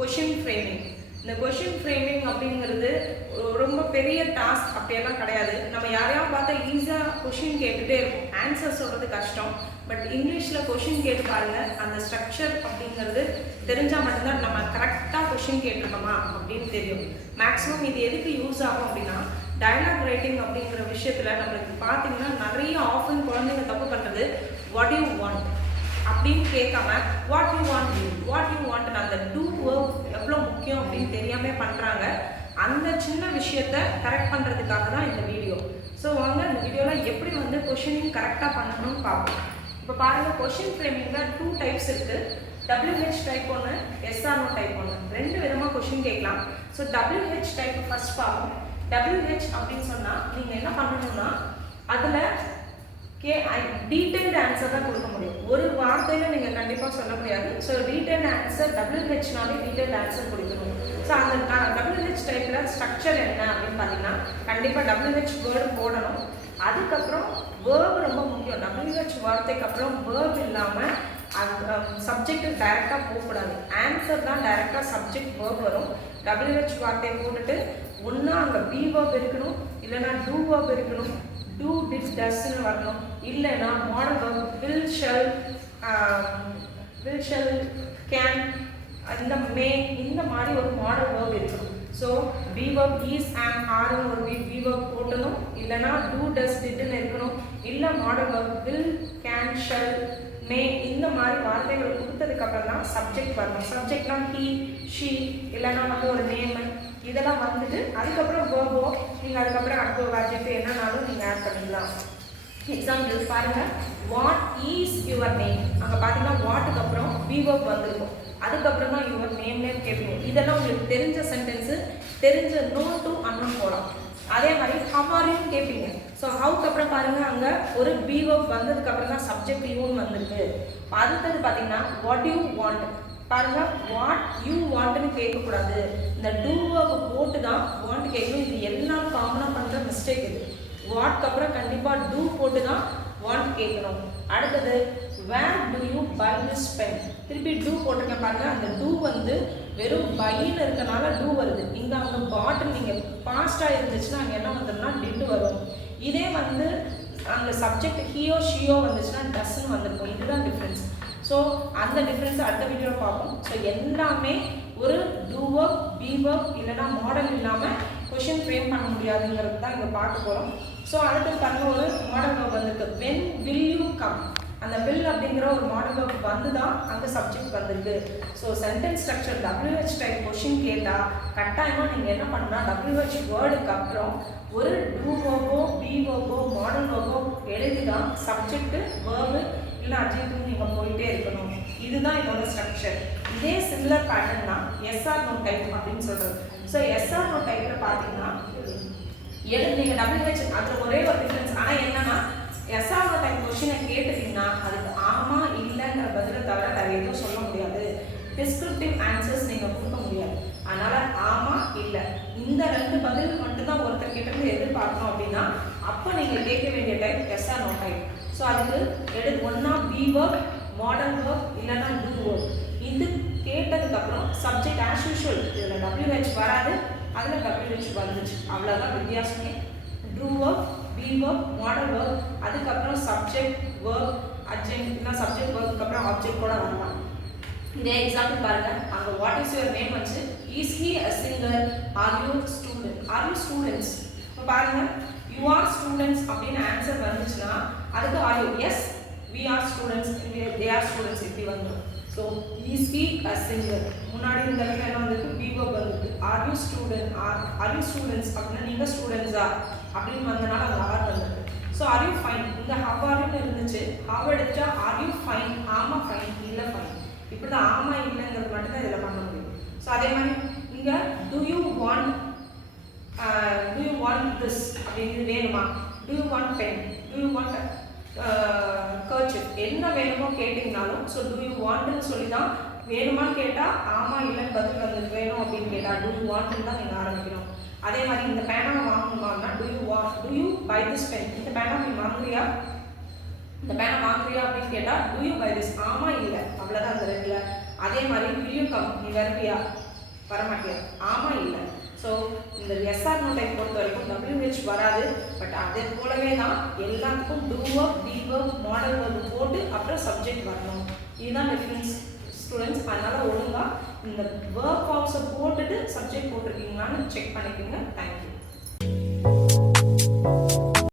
Question framing. இந்த question framing அப்படிங்கிறது ரொம்ப பெரிய டாஸ்க் அப்படியெல்லாம் கிடையாது. நம்ம யாரையாவது பார்த்தா ஈஸியாக கொஷின் கேட்டுகிட்டே இருக்கும், ஆன்சர் சொல்கிறது கஷ்டம். பட் இங்கிலீஷில் கொஷின் கேட்டு பாருங்கள், அந்த ஸ்ட்ரக்சர் அப்படிங்கிறது தெரிஞ்சால் மட்டும்தான் நம்ம கரெக்டாக கொஷின் கேட்டிருக்கோமா அப்படின்னு தெரியும். மேக்ஸிமம் இது எதுக்கு யூஸ் ஆகும் அப்படின்னா, டயலாக் ரைட்டிங் அப்படிங்கிற விஷயத்தில் நம்மளுக்கு பார்த்தீங்கன்னா நிறைய ஆஃபன் குழந்தைங்க தப்பு பண்ணுறது, வாட் யூ வாண்ட் அப்படின்னு கேட்காம வாட் யூ வாண்ட் அந்த டூ வேர்ப் எவ்வளோ முக்கியம் அப்படின்னு தெரியாமல் பண்ணுறாங்க. அந்த சின்ன விஷயத்தை கரெக்ட் பண்ணுறதுக்காக தான் இந்த வீடியோ. ஸோ வாங்க இந்த வீடியோவில் எப்படி வந்து கொஷினிங் கரெக்டாக பண்ணணும்னு பார்ப்போம். இப்போ பாருங்கள், கொஷின் ஃப்ரேமிங்கில் 2 டைப்ஸ் இருக்குது. WH டைப் ஒன்று, SR டைப் ஒன்று. 2 விதமாக கொஷின் கேட்கலாம். ஸோ WH டைப் ஃபர்ஸ்ட் பார்ப்போம். WH அப்படின்னு சொன்னால் நீங்கள் என்ன பண்ணணும்னா, அதில் டீட்டெயில்டு ஆன்சர் தான் கொடுக்க முடியும். ஒரு வார்த்தையில் நீங்கள் கண்டிப்பாக சொல்ல முடியாது. ஸோ டீட்டெயில்டு ஆன்சர் WHனாலே டீட்டெயில்டு ஆன்சர் கொடுக்கணும். ஸோ அந்த WH டைப்பில் ஸ்ட்ரக்சர் என்ன அப்படின்னு பார்த்தீங்கன்னா, கண்டிப்பாக WH வேர்டு போடணும். அதுக்கப்புறம் வேர்பு ரொம்ப முக்கியம். WH வார்த்தைக்கு அப்புறம் வேர்பு இல்லாமல் அந்த சப்ஜெக்ட் டைரெக்டாக போகக்கூடாது. ஆன்சர் தான் டைரெக்டாக சப்ஜெக்ட் வேர்ப் வரும். WH வார்த்தையை போட்டுட்டு ஒன்றா அங்கே பி வேர்ப் இருக்கணும், இல்லைனா டூ வேர்ப் இருக்கணும், டூ டிட் டஸ்ன்னு வரணும், இல்லைன்னா model verb will shall can இந்த மே இந்த மாதிரி ஒரு மாடல் வேர்ப் இருக்கணும். ஸோ பி வேர்ப் ஈஸ் ஆம் ஆர்னு ஒரு பி வேர்ப் போட்டணும், இல்லைனா டூ டஸ் டிட்னு இருக்கணும், இல்லை modal verb will can shall may இந்த மாதிரி வார்த்தைகள் கொடுத்ததுக்கப்புறம் தான் சப்ஜெக்ட் வரணும். சப்ஜெக்ட்னா ஹீ ஷீ இல்லைனா வந்து ஒரு நேமு இதெல்லாம் வந்துட்டு அதுக்கப்புறம் வேர்போ நீங்கள் அதுக்கப்புறம் அடுத்த வார்த்தைக்கு என்னன்னாலும் நீங்கள் ஆட் பண்ணிக்கலாம். எக்ஸாம்பிள் பாருங்கள், வாட் ஈஸ் யுவர் நேம். அங்கே பார்த்தீங்கன்னா வாட்டுக்கு அப்புறம் பி வேர்ப் வந்திருக்கும், அதுக்கப்புறம் தான் யுவர் நேம்னே கேட்பீங்க. இதெல்லாம் உங்களுக்கு தெரிஞ்ச சென்டென்ஸு, தெரிஞ்ச நோ டு அன்னோன் போகலாம். அதே மாதிரி ஹவ் ஆர் யூன்னு கேட்பீங்க. ஸோ ஹவுக்கு அப்புறம் பாருங்கள், அங்கே ஒரு பி வேர்ப் வந்ததுக்கப்புறம் தான் சப்ஜெக்ட் யூன்னு வந்திருக்கு. அடுத்தது பார்த்தீங்கன்னா வாட் யூ வாண்ட். பாருங்கள், வாட் யூ வாண்ட்னு கேட்கக்கூடாது, இந்த டூ வேர்ப் போட்டு தான் வாண்ட் கேட்கணும். இது எல்லாம் காமனாக பண்ணுற மிஸ்டேக். இது வாட்க்கு அப்புறம் கண்டிப்பாக டூ போட்டு தான் வாண்ட் கேட்கணும். அடுத்தது where do you buy this pen. திருப்பி டூ போட்டிருக்கேன் பாருங்கள், அந்த டூ வந்து வெறும் பைன்னு இருக்கனால டூ வருது. இங்கே அவங்க பாட்டில் நீங்கள் பாஸ்டாக இருந்துச்சுன்னா அங்கே என்ன வந்துடும்னா டிட்டு வரும். இதே வந்து அங்கே சப்ஜெக்ட் ஹியோ ஷியோ வந்துச்சுன்னா டஸ்ன்னு வந்திருக்கும். இதுதான் டிஃப்ரென்ஸ். ஸோ அந்த டிஃப்ரென்ஸ் அடுத்த வீடியோவில் பார்ப்போம். ஸோ எல்லாமே ஒரு டூ வேர்ப் பி வேர்ப் இல்லைனா மாடல் இல்லாமல் கொஷின் ஃப்ரேம் பண்ண முடியாதுங்கிறது தான் இங்கே பார்க்க போகிறோம். ஸோ அடுத்து பாருங்கள், ஒரு மாடல் வேர்ப் வந்திருக்கு, வென் வில் யூ கம். அந்த வில் அப்படிங்கிற ஒரு மாடல் வேர்ப் வந்து தான் அந்த சப்ஜெக்ட் வந்திருக்கு. So sentence structure WH type question கேட்டால் கட்டாயமாக நீங்கள் என்ன பண்ணால் WH வேர்டுக்கு அப்புறம் ஒரு டூ வேர்போ பி வேர்போ மாடல் வேர்போ எழுதி தான் சப்ஜெக்ட் வேர்பு இல்லை அட்ஜெக்டிவ் நீங்கள் போயிட்டே இருக்கணும். இதுதான் இதோட ஸ்ட்ரக்சர். இதே சிமிலர் பேட்டர்ன் தான் SR டைப் அப்படின்னு சொல்கிறது. ஸோ SR டைப்பில் பார்த்தீங்கன்னா நீங்கள் WH அதில் ஒரே ஒரு டிஃப்ரென்ஸ். ஆனால் என்னன்னா SR டைப் கொஷினை கேட்டுட்டீங்கன்னா அதுக்கு ஆமாம் இல்லைங்கிற பதிலை தவிர வேறு எதுவும் சொல்ல முடியாது. டிஸ்கிரிப்டிவ் ஆன்சர்ஸ் நீங்கள் கொடுக்க முடியாது. அதனால் ஆமாம் இல்லை இந்த 2 பதில் மட்டும்தான் ஒருத்தர் கிட்ட எதிர்பார்க்கணும். அப்படின்னா அப்போ நீங்கள் கேட்க வேண்டிய டைப் SR டைப். ஸோ அதுக்கு ஒன்றா பி வேர்ப் மாடல் வேர்ப் இல்லைன்னா டூ வேர்ப். இது கேட்டதுக்கப்புறம் சப்ஜெக்ட் ஆஸ் யூஷுவல் இதில் WH வராது, அதில் WH வந்துச்சு, அவ்வளோதான் வித்தியாசமே. Do verb be verb modal verb அதுக்கப்புறம் சப்ஜெக்ட் வேர்ப் அட்ஜெக்ட் இல்லைனா சப்ஜெக்ட் வேர்புக்கு அப்புறம் ஆப்ஜெக்ட் கூட வரலாம். இதே எக்ஸாம்பிள் பாருங்கள், அங்கே வாட் இஸ் யுவர் நேம் வச்சு is he a singer, are you student, are you students. இப்போ பாருங்கள், யூ ஆர் ஸ்டூடெண்ட்ஸ் அப்படின்னு ஆன்சர் வந்துச்சுன்னா அதுக்கு are you yes we are students they are students இப்படி வந்துடும். So is he a singer முன்னாடி இந்த இடத்துல என்ன வந்திருக்கு பி வேர்ப் வந்திருக்கு. Are you student are you students அப்படின்னா நீங்கள் ஸ்டூடெண்ட்ஸா அப்படின்னு வந்தனால அங்கே ஆர் வந்திருக்கு. ஸோ ஆர் யூ ஃபைன், இந்த ஹவ் ஆர் யூன்னு இருந்துச்சு, ஹவ் எடுத்தா ஆர் யூ ஃபைன், ஆமாம் ஃபைன் இல்லை ஃபைன். இப்படி தான் ஆமாம் இல்லைங்கிறது மட்டும்தான் இதில் பண்ண முடியும். ஸோ அதே மாதிரி இங்கே டு யூ வாண்ட் திஸ் அப்படிங்கிறது வேணுமா, do you want pen, do you want kerchief, என்ன வேணுமோ கேட்டிங்கனாலும் ஸோ டு யூ வாண்ட்னு சொல்லி தான் வேணுமான்னு கேட்டால் ஆமாம் இல்லைன்னு பதில் வந்து வேணும் அப்படின்னு கேட்டால் டு யூ வாண்ட்னு தான் நீங்கள் ஆரம்பிக்கணும். அதே மாதிரி இந்த பேனாவை வாங்கணுமான்னா do you buy this pen, இந்த பேனா நீ வாங்குறியா, இந்த பேனா வாங்குறியா அப்படின்னு கேட்டால் டு யூ பை திஸ், ஆமாம் இல்லை, அவ்வளோதான் அந்த ரெண்டில். அதே மாதிரி வில் யூ கம், நீ வருவியா, வரமாட்டியா? ஆமாம் இல்லை. ஸோ இந்த எஸ்ஆர் நோ டைப் பொறுத்த வரைக்கும் WH வராது. பட் அதே போலவே தான் எல்லாத்துக்கும் do work, be work, model work போட்டு அப்புறம் சப்ஜெக்ட் வரணும். இதுதான் டிஃப்ரென்ஸ் ஸ்டூடெண்ட்ஸ். அதனால் ஒழுங்காக இந்த ஒர்க் ஃபார்ம்ஸை போட்டுட்டு சப்ஜெக்ட் போட்டிருக்கீங்களான்னு செக் பண்ணிக்கோங்க. தேங்க்யூ.